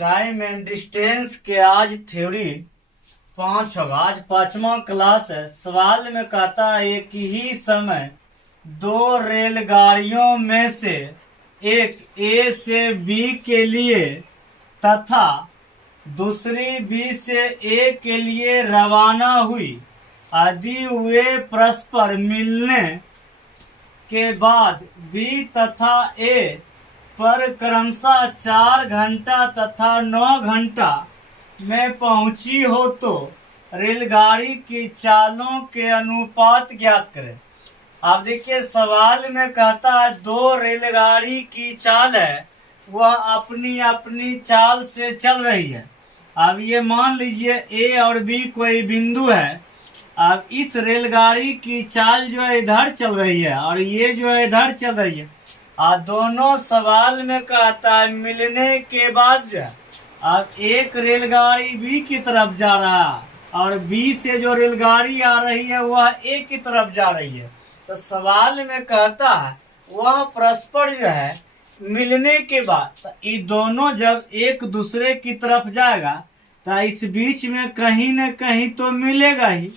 Time and distance के आज theory 5 होगा। आज 5वां क्लास है। सवाल में कहता है एक ही समय दो रेलगाड़ियों में से एक ए से बी के लिए तथा दूसरी बी से ए के लिए रवाना हुई। यदि वे परस्पर मिलने के बाद बी तथा ए पर क्रमशः 4 घंटा तथा 9 घंटा में पहुंची हो तो रेलगाड़ी की चालों के अनुपात ज्ञात करें। अब देखिए सवाल में कहता है दो रेलगाड़ी की चाल है, वह अपनी अपनी चाल से चल रही है। अब ये मान लीजिए ए और बी कोई बिंदु है। अब इस रेलगाड़ी की चाल जो है इधर चल रही है और ये जो है इधर चल रही है। और दोनों सवाल में कहता है मिलने के बाद जो है अब एक रेलगाड़ी बी की तरफ जा रहा है और बी से जो रेलगाड़ी आ रही है वह ए की तरफ जा रही है। तो सवाल में कहता है वह परस्पर जो है मिलने के बाद तो ये दोनों जब एक दूसरे की तरफ जाएगा तो इस बीच में कहीं न कहीं तो मिलेगा ही।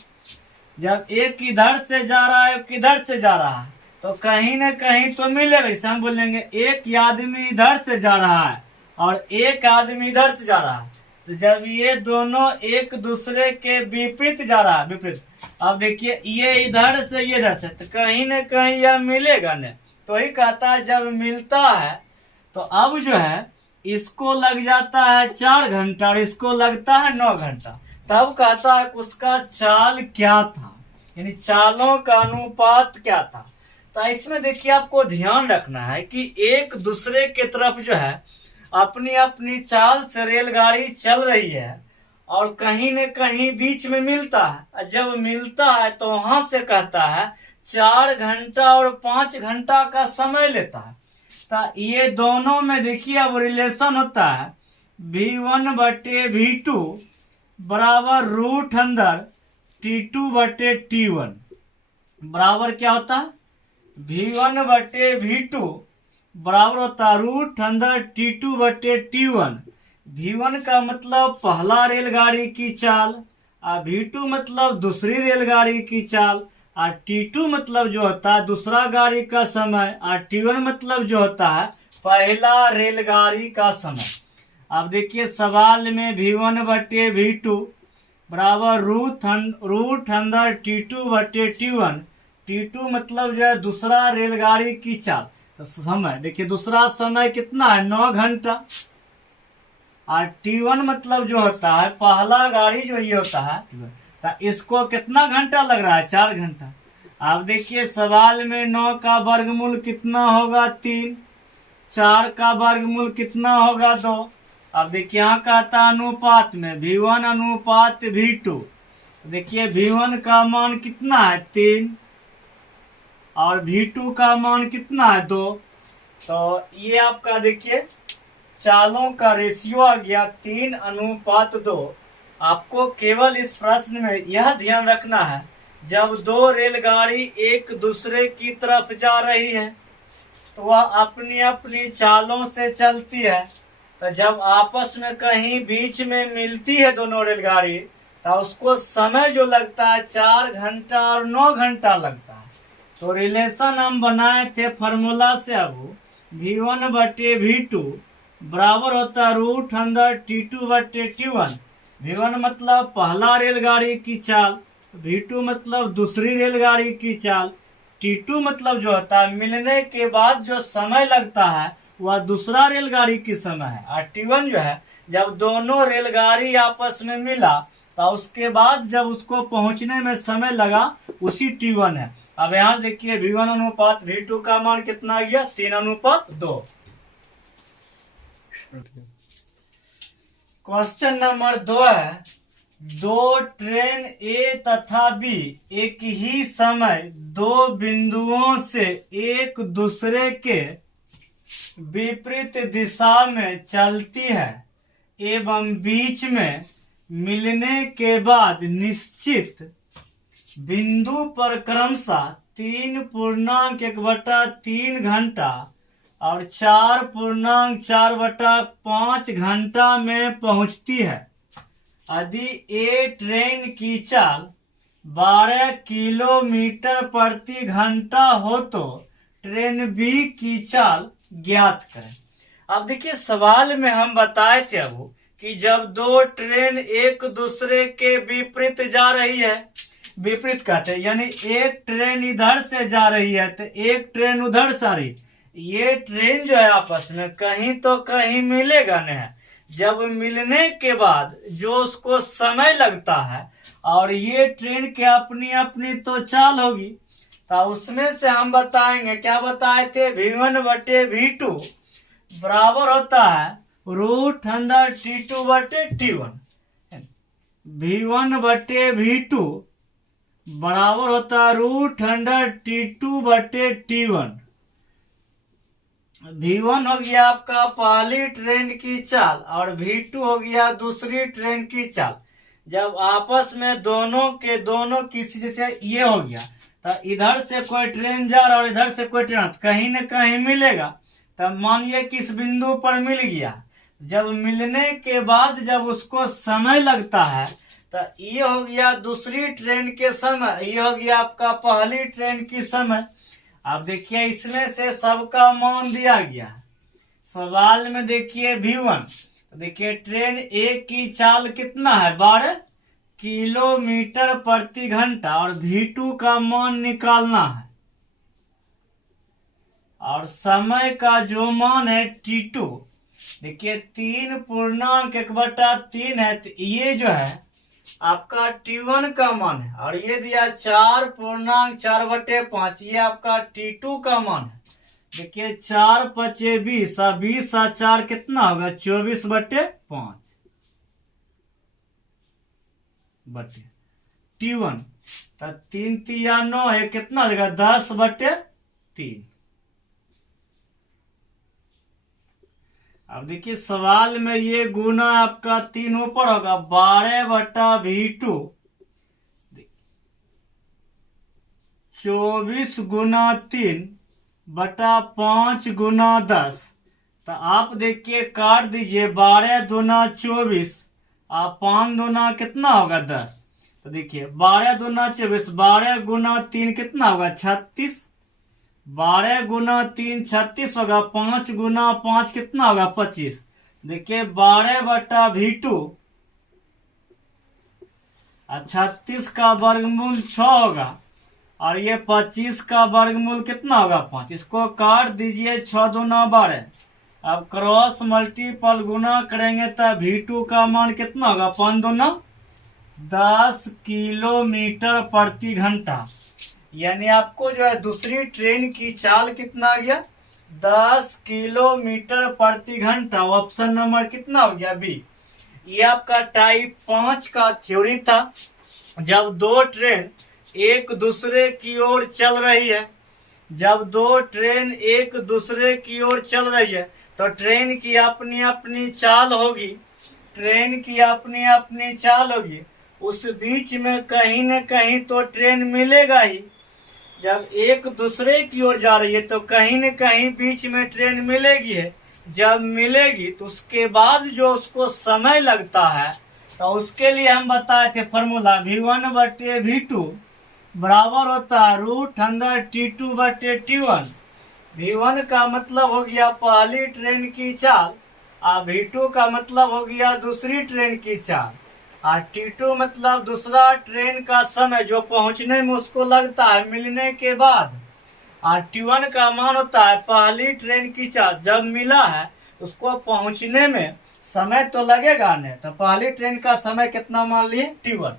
जब एक इधर से जा रहा है किधर से जा रहा है तो कहीं न कहीं तो मिलेगा। इसे हम बोलेंगे एक आदमी इधर से जा रहा है और एक आदमी इधर से जा रहा है। तो जब ये दोनों एक दूसरे के विपरीत जा रहा है विपरीत, अब देखिए ये इधर से ये इधर से तो कहीं न कहीं यह मिलेगा न। तो ही कहता है जब मिलता है तो अब जो है इसको लग जाता है 4 घंटा और इसको लगता है 9 घंटा। तब कहता है उसका चाल क्या था, यानी चालों का अनुपात क्या था। तो इसमें देखिए आपको ध्यान रखना है कि एक दूसरे के तरफ जो है अपनी अपनी चाल से रेलगाड़ी चल रही है और कहीं न कहीं बीच में मिलता है। जब मिलता है तो वहां से कहता है 4 घंटा और 5 घंटा का समय लेता है। तो ये दोनों में देखिए अब रिलेशन होता है V1/V2 बराबर रूट अंदर T2/T1 बराबर क्या होता है V1/V2 बराबर होता है रूट अंदर T2/T1। V1 का मतलब पहला रेलगाड़ी की चाल और V2 मतलब दूसरी रेलगाड़ी की चाल और T2 मतलब जो होता है दूसरा गाड़ी का समय और T1 मतलब जो होता है पहला रेलगाड़ी का समय। अब देखिए सवाल में V1/V2 बराबर रूट अंदर T2/T1। T2 मतलब जो है दूसरा रेलगाड़ी की चाल। तो समय देखिए दूसरा समय कितना है 9 घंटा और T1 मतलब जो होता है पहला गाड़ी जो ये होता है तो इसको कितना घंटा लग रहा है 4 घंटा। अब देखिए सवाल में 9 का वर्गमूल कितना होगा 3, 4 का वर्गमूल कितना होगा 2। अब देखिए यहाँ कहता अनुपात में V1 अनुपात V2। देखिए V1 का मान कितना है 3 और V2 का मान कितना है 2। तो ये आपका देखिए चालों का रेशियो आ गया 3:2। आपको केवल इस प्रश्न में यह ध्यान रखना है जब दो रेलगाड़ी एक दूसरे की तरफ जा रही है तो वह अपनी अपनी चालों से चलती है। तो जब आपस में कहीं बीच में मिलती है दोनों रेलगाड़ी तो उसको समय जो लगता है 4 घंटा और 9 घंटा लगता है। तो रिलेशन हम बनाए थे फॉर्मूला से अब V1/V2 बराबर होता है रूट अंदर T2/T1। V1 मतलब पहला रेलगाड़ी की चाल, V2 मतलब दूसरी रेलगाड़ी की चाल, T2 मतलब जो होता है मिलने के बाद जो समय लगता है वह दूसरा रेलगाड़ी की समय है और T1 जो है जब दोनों रेलगाड़ी आपस में मिला तो उसके बाद जब उसको पहुंचने में समय लगा उसी T1 है। अब यहाँ देखिए V1 अनुपात V2 का मान कितना आ गया 3:2। क्वेश्चन नंबर 2 है दो ट्रेन ए तथा बी एक ही समय दो बिंदुओं से एक दूसरे के विपरीत दिशा में चलती है एवं बीच में मिलने के बाद निश्चित बिंदु पर क्रमशः 3.1/3 घंटा और 4.4/5 घंटा में पहुंचती है। यदि ए ट्रेन की चाल 12 किलोमीटर प्रति घंटा हो तो ट्रेन बी की चाल ज्ञात करें। अब देखिए सवाल में हम बताए थे अब कि जब दो ट्रेन एक दूसरे के विपरीत जा रही है, विपरीत कहते हैं यानी एक ट्रेन इधर से जा रही है तो एक ट्रेन उधर से आ रही, ये ट्रेन जो है आपस में कहीं तो कहीं मिलेगा नहीं। जब मिलने के बाद जो उसको समय लगता है और ये ट्रेन के अपनी अपनी तो चाल होगी, तो उसमें से हम बताएंगे, क्या बताए थे, V1/V2 बराबर होता है √T2/T1। V1/V2 बराबर होता है √T2/T1। V1 हो गया आपका पहली ट्रेन की चाल और V2 हो गया दूसरी ट्रेन की चाल। जब आपस में दोनों के दोनों किसी से ये हो गया तो इधर से कोई ट्रेन जा रहा और इधर से कोई ट्रेन, कहीं न कहीं मिलेगा। तब मानिए किस बिंदु पर मिल गया, जब मिलने के बाद जब उसको समय लगता है तो ये हो गया दूसरी ट्रेन के समय, ये हो गया आपका पहली ट्रेन की समय। अब देखिए इसमें से सबका मान दिया गया है। सवाल में देखिए V1, देखिए ट्रेन ए की चाल कितना है, 12 किलोमीटर प्रति घंटा और V2 का मान निकालना है और समय का जो मान है T2, देखिए 3.1/3 है तो ये जो है आपका T1 का मान है और ये दिया 4.4/5, ये आपका T2 का मान है। देखिए 4×5 = 20 और 20 और 4 कितना होगा, 24/5 बटे T1। तो 3×3 = 9 है, कितना हो जाएगा 10/3। अब देखिए सवाल में ये गुना आपका 3 ऊपर होगा, 12/V2 24 × 3/5 × 10। तो आप देखिए काट दीजिए, 12 दूना 24 और 5 दूना कितना होगा 10। तो देखिए 12 दूना 24, 12 × 3 कितना होगा 36, 12 × 3 36 होगा, 5 × 5 कितना होगा 25। देखिए 12/V2 और 36 का वर्गमूल 6 होगा और ये 25 का वर्गमूल कितना होगा 5। इसको काट दीजिए, 6 दूना 12। अब क्रॉस मल्टीपल गुना करेंगे तो V2 का मान कितना होगा, 5 दूना 10 किलोमीटर प्रति घंटा। यानी आपको जो है दूसरी ट्रेन की चाल कितना आ गया, 10 किलोमीटर प्रति घंटा। ऑप्शन नंबर कितना हो गया, बी। ये आपका टाइप 5 का थ्योरी था। जब दो ट्रेन एक दूसरे की ओर चल रही है, जब दो ट्रेन एक दूसरे की ओर चल रही है तो ट्रेन की अपनी अपनी चाल होगी, ट्रेन की अपनी अपनी चाल होगी। उस बीच में कहीं न कहीं तो ट्रेन मिलेगा ही। जब एक दूसरे की ओर जा रही है तो कहीं न कहीं बीच में ट्रेन मिलेगी है। जब मिलेगी तो उसके बाद जो उसको समय लगता है तो उसके लिए हम बताए थे फॉर्मूला, V1/V2 बराबर होता है √T2/T1। V1 का मतलब हो गया पहली ट्रेन की चाल और V2 का मतलब हो गया दूसरी ट्रेन की चाल और T2 मतलब दूसरा ट्रेन का समय जो पहुंचने में उसको लगता है मिलने के बाद। और T1 का मान होता है पहली ट्रेन की चाल, जब मिला है उसको पहुंचने में समय तो लगेगा नहीं, तो पहली ट्रेन का समय कितना मान लिए, T1।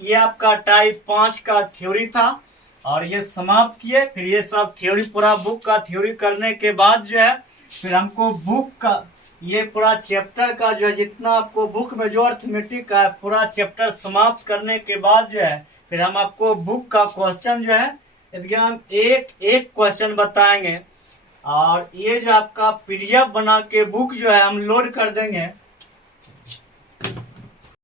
ये आपका टाइप 5 का थ्योरी था और ये समाप्त किए। फिर ये सब थ्योरी पूरा बुक का थ्योरी करने के बाद जो है फिर हमको बुक का ये पूरा चैप्टर का जो है जितना आपको बुक में जो अर्थमेटिक का पूरा चैप्टर समाप्त करने के बाद जो है फिर हम आपको बुक का क्वेश्चन जो है एकदम एक एक क्वेश्चन बताएंगे। और ये जो आपका PDF बना के बुक जो है हम लोड कर देंगे